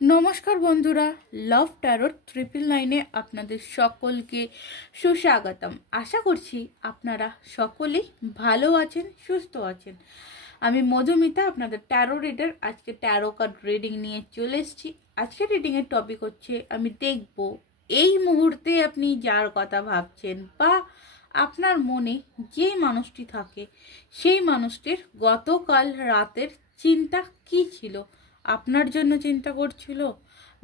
নমস্কার বন্ধুরা, লাভ ট্যারোট 999-এ আপনাদের সকলকে সুস্বাগতম। আশা করছি আপনারা সকলেই ভালো আছেন, সুস্থ আছেন। আমি মধুমিতা, আপনাদের ট্যারো রিডার। আজকে ট্যারো কার্ড রিডিং নিয়ে চলে এসেছি। আজকে রিডিংয়ের টপিক হচ্ছে, আমি দেখব এই মুহূর্তে আপনি যার কথা ভাবছেন বা আপনার মনে যেই মানুষটি থাকে, সেই মানুষটির গতকাল রাতের চিন্তা কি ছিল। আপনার জন্য চিন্তা করছিল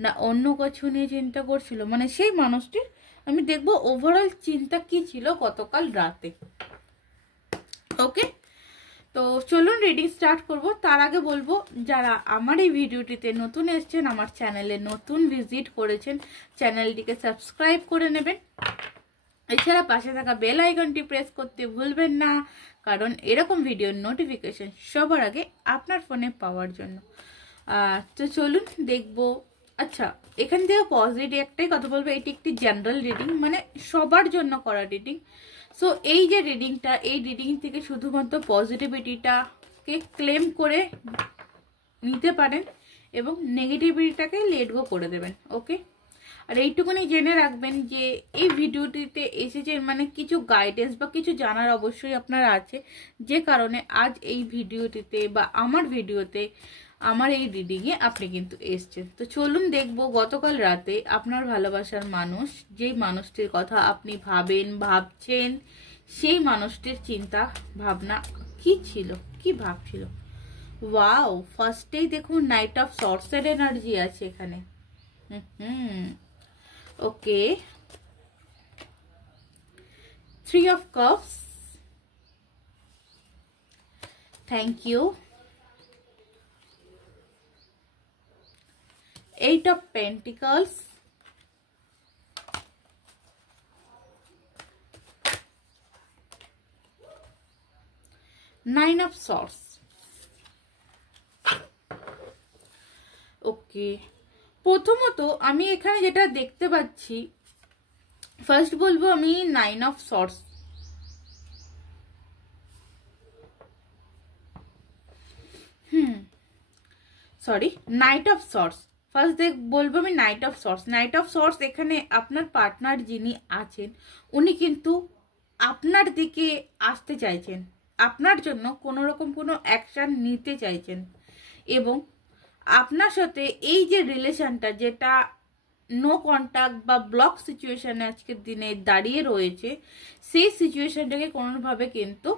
না অন্য কিছু নিয়ে চিন্তা করছিল, মানে সেই মানুষটির আমি দেখব ওভারঅল চিন্তা কি ছিল গতকাল রাতে। ওকে, তো চলুন রিডিং স্টার্ট করব। তার আগে বলবো, যারা আমার এই ভিডিওটিতে নতুন এসেছেন, আমার চ্যানেলে নতুন ভিজিট করেছেন, চ্যানেলটিকে সাবস্ক্রাইব করে নেবেন। এছাড়া পাশে থাকা বেল আইকনটি প্রেস করতে ভুলবেন না, কারণ এরকম ভিডিওর নোটিফিকেশন সবার আগে আপনার ফোনে পাওয়ার জন্য। তো চলুন দেখবো। আচ্ছা, এখান থেকে পজিটিভ একটাই কথা বলবো, এটি একটি জেনারেল রিডিং, মানে সবার জন্য করা রিডিং। সো এই যে রিডিংটা, এই রিডিং থেকে শুধুমাত্র পজিটিভিটিটাকে ক্লেম করে নিতে পারেন এবং নেগেটিভিটিটাকে লেট গো করে দেবেন। ওকে, আর এইটুকুনি জেনে রাখবেন যে এই ভিডিওটিতে এসেছে মানে কিছু গাইডেন্স বা কিছু জানার অবশ্যই আপনার আছে, যে কারণে আজ এই ভিডিওটিতে বা আমার ভিডিওতে, আমার এই রিডিংয়ে আপনি কিন্তু এসছেন। তো চলুন দেখবো গতকাল রাতে আপনার ভালোবাসার মানুষ, যেই মানুষটির কথা আপনি ভাবছেন, সেই মানুষটির চিন্তা ভাবনা কি ছিল, কি ভাবছিল। ওয়াও, ফার্স্টেই দেখুন নাইট অফ সর্টসের এনার্জি আছে এখানে। ওকে, 3 of cups, thank you, 8 of pentacles, 9 of swords. ওকে, প্রথমত আমি এখানে যেটা দেখতে পাচ্ছি, ফার্স্ট বলবো আমি 9 of swords। Sorry, night of sorts. First বলবো আমি night of sorts. Night of sorts এখানে আপনার পার্টনার যিনি আছেন, উনি কিন্তু আপনার দিকে আসতে চাইছেন, আপনার জন্য কোনো রকম কোনো অ্যাকশন নিতে চাইছেন, এবং আপনার সাথে এই যে রিলেশনটা, যেটা নো কন্ট্যাক্ট বা ব্লক সিচুয়েশনে আজকের দিনে দাঁড়িয়ে রয়েছে, সেই সিচুয়েশনটাকে কোনোভাবে কিন্তু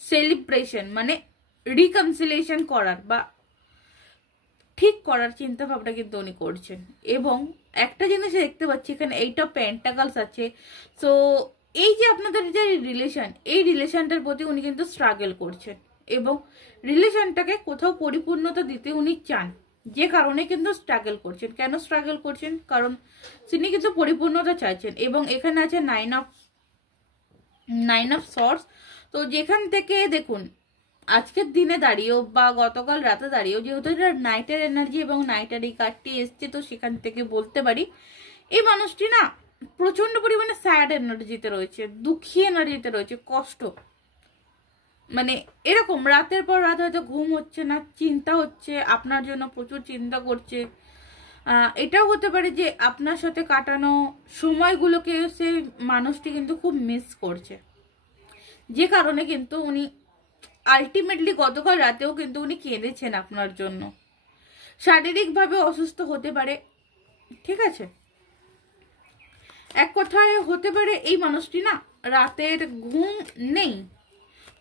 সেলিব্রেশন মানে রিকনসিলিয়েশন করার বা ঠিক করার চিন্তা ভাবনা কিন্তু উনি করছেন। এবং একটা জিনিস দেখতে পাচ্ছি এখানে 8 of pentacles আছে। সো এই যে আপনাদের যে রিলেশন, এই রিলেশনটার প্রতি উনি কিন্তু স্ট্রাগল করছেন এবং রিলেশনটাকে কোথাও পরিপূর্ণতা দিতে উনি চান, যে কারণে কিন্তু স্ট্রাগল করছেন। কেন স্ট্রাগল করছেন? কারণ তিনি কিন্তু পরিপূর্ণতা চাইছেন। এবং এখানে আছে 9 of swords। তো যেখান থেকে দেখুন আজকের দিনে দাঁড়িয়েও বা গতকাল রাতে দাঁড়িয়েও, যেহেতু এটা নাইটের এনার্জি এবং নাইটের এই কার্ডটি এসছে, তো সেখান থেকে বলতে পারি এই মানুষটি না প্রচন্ড পরিমাণে স্যাড এনার্জিতে রয়েছে, দুঃখী এনার্জিতে রয়েছে, কষ্ট, মানে এরকম রাতের পর রাত হয়তো ঘুম হচ্ছে না, চিন্তা হচ্ছে, আপনার জন্য প্রচুর চিন্তা করছে। এটাও হতে পারে যে আপনার সাথে কাটানো সময়গুলোকে সেই মানুষটি কিন্তু খুব মিস করছে, যে কারণে কিন্তু উনি আলটিমেটলি গতকাল রাতেও কিন্তু উনি কেঁদেছেন আপনার জন্য। শারীরিকভাবে অসুস্থ হতে পারে, ঠিক আছে, এক কথায় হতে পারে এই মানুষটি না রাতের ঘুম নেই,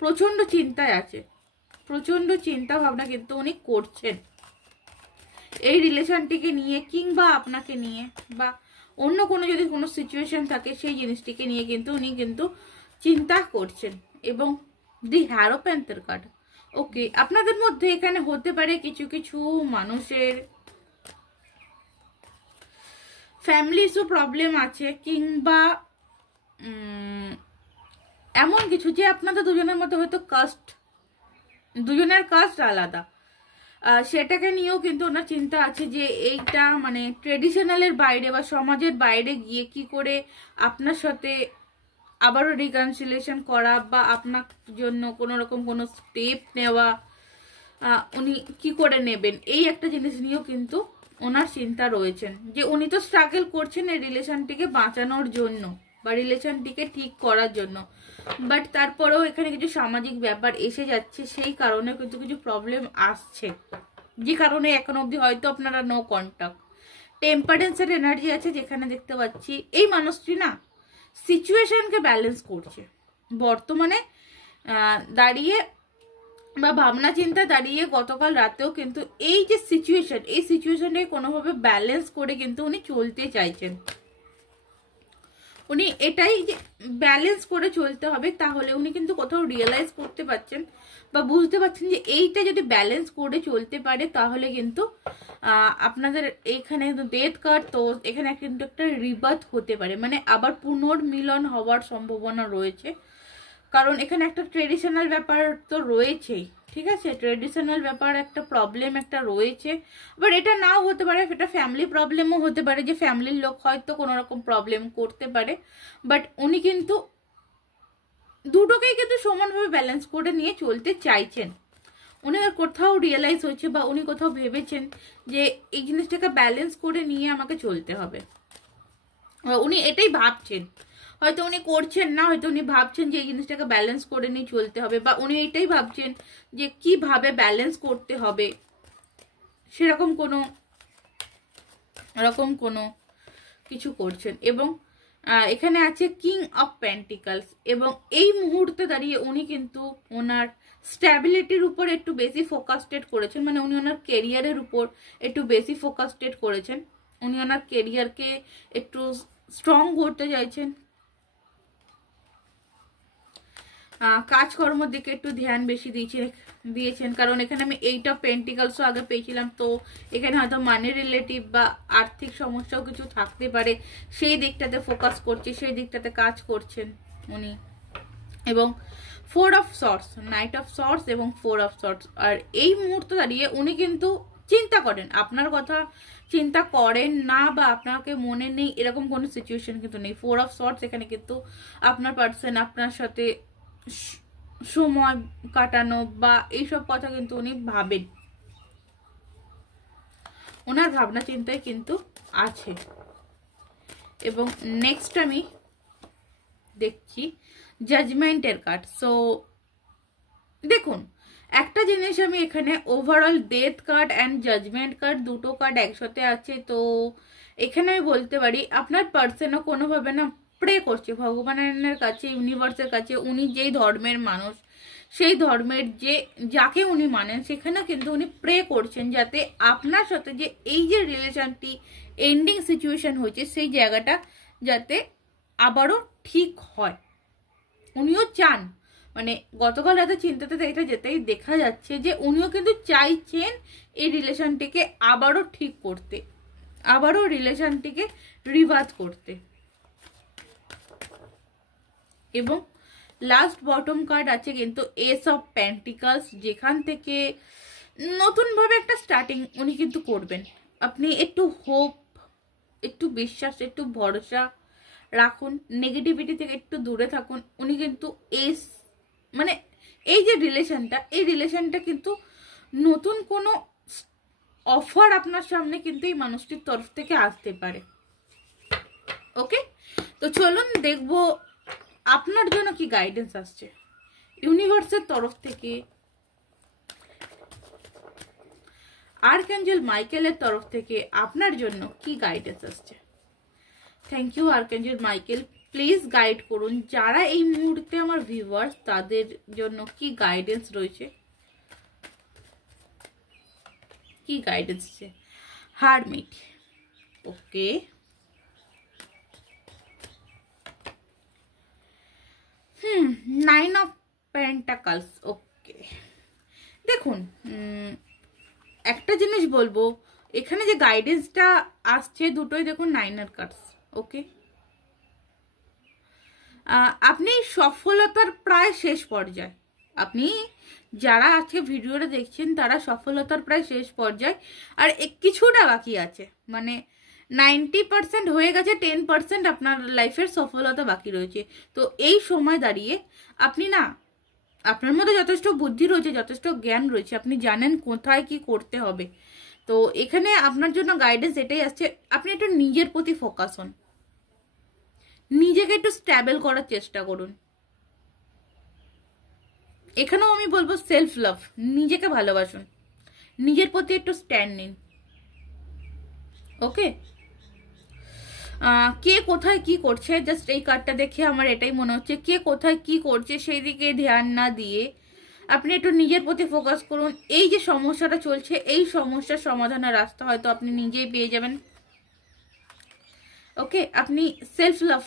প্রচন্ড চিন্তায় আছে, প্রচন্ড চিন্তা ভাবনা কিন্তু উনি করছেন এই রিলেশনটিকে নিয়ে, কিংবা আপনাকে নিয়ে, বা অন্য কোনো যদি কোনো সিচুয়েশন থাকে সেই জিনিসটিকে নিয়ে কিন্তু উনি কিন্তু চিন্তা করছেন। এবং দি হ্যারোপ্যান্থের কার্ড। ওকে, আপনাদের মধ্যে এখানে হতে পারে কিছু কিছু মানুষের ফ্যামিলি ইস্যু প্রবলেম আছে, কিংবা এমন কিছু যে আপনাদের দুজনের মধ্যে হয়তো কাস্ট, দুজনের কাস্ট আলাদা, সেটাকে নিয়েও কিন্তু ওনার চিন্তা আছে যে এইটা মানে ট্রেডিশনালের বাইরে বা সমাজের বাইরে গিয়ে কি করে আপনার সাথে আবারও রিকনসিলিয়েশন করা বা আপনার জন্য কোনো রকম কোনো স্টেপ নেওয়া, উনি কি করে নেবেন, এই একটা জিনিস নিয়েও কিন্তু ওনার চিন্তা রয়েছেন যে উনি তো স্ট্রাগল করছেন এই রিলেশনটিকে বাঁচানোর জন্য বা রিলেশনটিকে ঠিক করার জন্য, বাট তারপরেও এখানে কিছু সামাজিক ব্যাপার এসে যাচ্ছে, সেই কারণে কিন্তু কিছু প্রবলেম আসছে, যে কারণে এখন অবধি হয়তো আপনারা নো কন্ট্যাক্ট। টেম্পারেন্সের এনার্জি আছে, যেখানে দেখতে পাচ্ছি এই মানুষটি না সিচুয়েশনকে ব্যালেন্স করছে বর্তমানে দাঁড়িয়ে বা ভাবনা চিন্তা দাঁড়িয়ে। গতকাল রাতেও কিন্তু এই যে সিচুয়েশন, এই সিচুয়েশনটাকে কোনোভাবে ব্যালেন্স করে কিন্তু উনি চলতে চাইছেন। উনি এটাই যে ব্যালেন্স করে চলতে হবে, তাহলে উনি কিন্তু কোথাও রিয়েলাইজ করতে পারছেন বা বুঝতে পারছেন যে এইটা যদি ব্যালেন্স করে চলতে পারে তাহলে কিন্তু আপনাদের এইখানে ডেথ কার্ড, তো এখানে কিন্তু একটা রিবার্থ হতে পারে, মানে আবার পুনর্মিলন হওয়ার সম্ভাবনা রয়েছে। কারণ এখানে একটা ট্রেডিশনাল ব্যাপার তো রয়েছেই, ঠিক আছে, ট্রেডিশনাল ব্যাপার একটা প্রবলেম একটা রয়েছে। বাট এটা নাও হতে পারে, এটা ফ্যামিলি প্রবলেমও হতে পারে, যে ফ্যামিলির লোক হয়তো কোনো রকম প্রবলেম করতে পারে। বাট উনি কিন্তু দুটোকেই কিন্তু সমানভাবে ব্যালেন্স করে নিয়ে চলতে চাইছেন। উনি কোথাও রিয়েলাইজ হয়েছে বা উনি কোথাও ভেবেছেন যে এই জিনিসটাকে ব্যালেন্স করে নিয়ে আমাকে চলতে হবে, উনি এটাই ভাবছেন। হয়তো উনি করছেন না, হয়তো উনি ভাবছেন যে এই জিনিসটাকে ব্যালেন্স করে নিয়ে চলতে হবে, বা উনি এটাই ভাবছেন যে কিভাবে ব্যালেন্স করতে হবে, সেরকম কোনো কিছু করছেন। এবং এখানে আছে কিং অফ পেন্টিকলস, এবং এই মুহূর্তে দাঁড়িয়ে উনি কিন্তু ওনার স্ট্যাবিলিটির উপর একটু বেশি ফোকাসটেড করেছেন, মানে উনি ওনার কেরিয়ারের উপর একটু বেশি ফোকাসটেড করেছেন। উনি ওনার কেরিয়ারকে একটু স্ট্রং করতে চাইছেন, কাজকর্মের দিকে একটু ধ্যান বেশি দিয়েছেন। কারণ এখানে আমি 8 অফ পেন্টিকলসও আগে পেয়েছিলাম, তো এখানে হয়তো মানি রিলেটিভ বা আর্থিক সমস্যাও কিছু থাকতে পারে, সেই দিকটাতে ফোকাস করছে, সেই দিকটাতে কাজ করছেন উনি। এবং 4 of sorts, night of sorts এবং 4 অফ সর্টস। আর এই মুহূর্তে দাঁড়িয়ে উনি কিন্তু চিন্তা করেন, আপনার কথা চিন্তা করেন না বা আপনাকে মনে নেই এরকম কোনো সিচুয়েশন কিন্তু নেই। 4 অফ সর্টস এখানে কিন্তু আপনার পার্সন আপনার সাথে সময় কাটানো বা এইসব কথা কিন্তু উনি ভাবেন, ওনার ভাবনা চিন্তায় কিন্তু আছে। এবং নেক্সট আমি দেখছি জাজমেন্টের কার্ড। সো দেখুন, একটা জিনিস আমি এখানে overall death card and judgment card, দুটো কার্ড একসাথে আছে। তো এখানে আমি বলতে পারি আপনার পার্সনও কোনোভাবে না প্রে করছে ভগবানের কাছে, ইউনিভার্সের কাছে। উনি যেই ধর্মের মানুষ, সেই ধর্মের যাকে উনি মানেন, সেখানে কিন্তু উনি প্রে করছেন যাতে আপনার সাথে যে এই যে রিলেশনটি এন্ডিং সিচুয়েশন হয়েছে, সেই জায়গাটা যাতে আবারও ঠিক হয়। উনিও চান, মানে গতকাল রাতে চিন্তাতে এটা যেতেই দেখা যাচ্ছে যে উনিও কিন্তু চাইছেন এই রিলেশনটিকে আবারও ঠিক করতে, আবারও রিলেশনটিকে রিভার্স করতে। এবং লাস্ট বটম কার্ড আছে কিন্তু এস অফ পেন্টিকলস, যেখান থেকে নতুনভাবে একটা স্টার্টিং উনি কিন্তু করবেন। আপনি একটু হোপ, একটু বিশ্বাস, একটু ভরসা রাখুন, নেগেটিভিটি থেকে একটু দূরে থাকুন। উনি কিন্তু মানে এই যে রিলেশনটা, এই রিলেশনটা কিন্তু নতুন কোনো অফার আপনার সামনে কিন্তু এই মানুষটির তরফ থেকে আসতে পারে। ওকে, তো চলুন দেখবো আপনার জন্য কি গাইডেন্স আসছে ইউনিভার্সের তরফ থেকে, আর্কএঞ্জেল মাইকেলের তরফ থেকে আপনার জন্য কি গাইডেন্স আসছে। Thank you archangel Michael, please guide করুন যারা এই মুহূর্তে আমার ভিউয়ার্স, তাদের জন্য কি গাইডেন্স রয়েছে, কি গাইডেন্স আছে। Hermit, okay, nine of pentacles, okay. দেখুন, একটা জিনিস বলবো, এখানে যে গাইডেন্সটা আসছে দুটোই দেখুন নাইনার কার্ডস, ওকে। আপনি সফলতার প্রায় শেষ পর্যায়ে, আপনি যারা আজকে ভিডিওটা দেখছেন তারা সফলতার প্রায় শেষ পর্যায়ে, আর কিছুটা বাকি আছে, মানে 90% হয়ে গেছে, 10% আপনার লাইফের সফলতা বাকি রয়েছে। তো এই সময় দাঁড়িয়ে আপনি না, আপনার মধ্যে যথেষ্ট বুদ্ধি রয়েছে, যথেষ্ট জ্ঞান রয়েছে, আপনি জানেন কোথায় কি করতে হবে। তো এখানে আপনার জন্য গাইডেন্স এটাই আসছে, আপনি একটু নিজের প্রতি ফোকাস হন, নিজেকে একটু স্ট্যাবল করার চেষ্টা করুন। এখানেও আমি বলবো সেলফ লাভ, নিজেকে ভালোবাসুন, নিজের প্রতি একটু স্ট্যান্ড নিন। ওকে, কে কোথায় কি করছে, জাস্ট এই কার্ডটা দেখে আমার এটাই মনে হচ্ছে, কে কোথায় কি করছে সেই দিকে ধ্যান না দিয়ে আপনি একটু নিজের প্রতি ফোকাস করুন। এই যে সমস্যাটা চলছে, এই সমস্যার সমাধানের রাস্তা হয়তো আপনি নিজেই পেয়ে যাবেন। ওকে, আপনি সেলফ লাভ,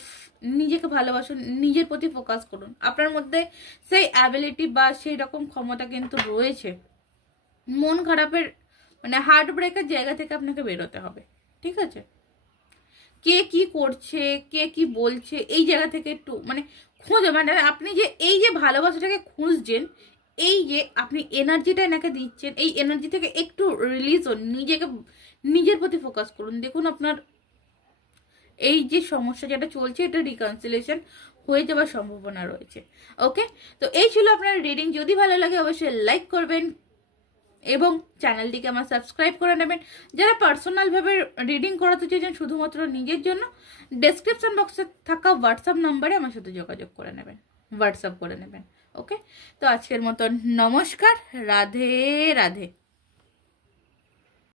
নিজেকে ভালোবাসুন, নিজের প্রতি ফোকাস করুন। আপনার মধ্যে সেই অ্যাবিলিটি বা সেই রকম ক্ষমতা কিন্তু রয়েছে। মন খারাপের মানে হার্ট ব্রেকের জায়গা থেকে আপনাকে বেরোতে হবে, ঠিক আছে? কে কি করছে, কে কি বলছে, এই জায়গা থেকে একটু মানে খুঁজে, মানে আপনি যে এই যে ভালোবাসাটাকে খুঁজছেন, এই যে আপনি এনার্জিটা এনাকে দিচ্ছেন, এই এনার্জি থেকে একটু রিলিজ হন, নিজেকে নিজের প্রতি ফোকাস করুন। দেখুন আপনার এই যে সমস্যা যেটা চলছে, এটা রিকনসিলেশন হয়ে যাওয়ার সম্ভাবনা রয়েছে। ওকে, তো এই ছিল আপনার রিডিং। যদি ভালো লাগে অবশ্যই লাইক করবেন এবং চ্যানেলটিকে আমার সাবস্ক্রাইব করে নেবেন। যারা পার্সোনালভাবে রিডিং করাতে চাইছেন শুধুমাত্র নিজের জন্য, ডেসক্রিপশন বক্সে থাকা হোয়াটসঅ্যাপ নাম্বারে আমার সাথে যোগাযোগ করে নেবেন, হোয়াটসঅ্যাপ করে নেবেন। ওকে, তো আজকের মতন নমস্কার, রাধে রাধে।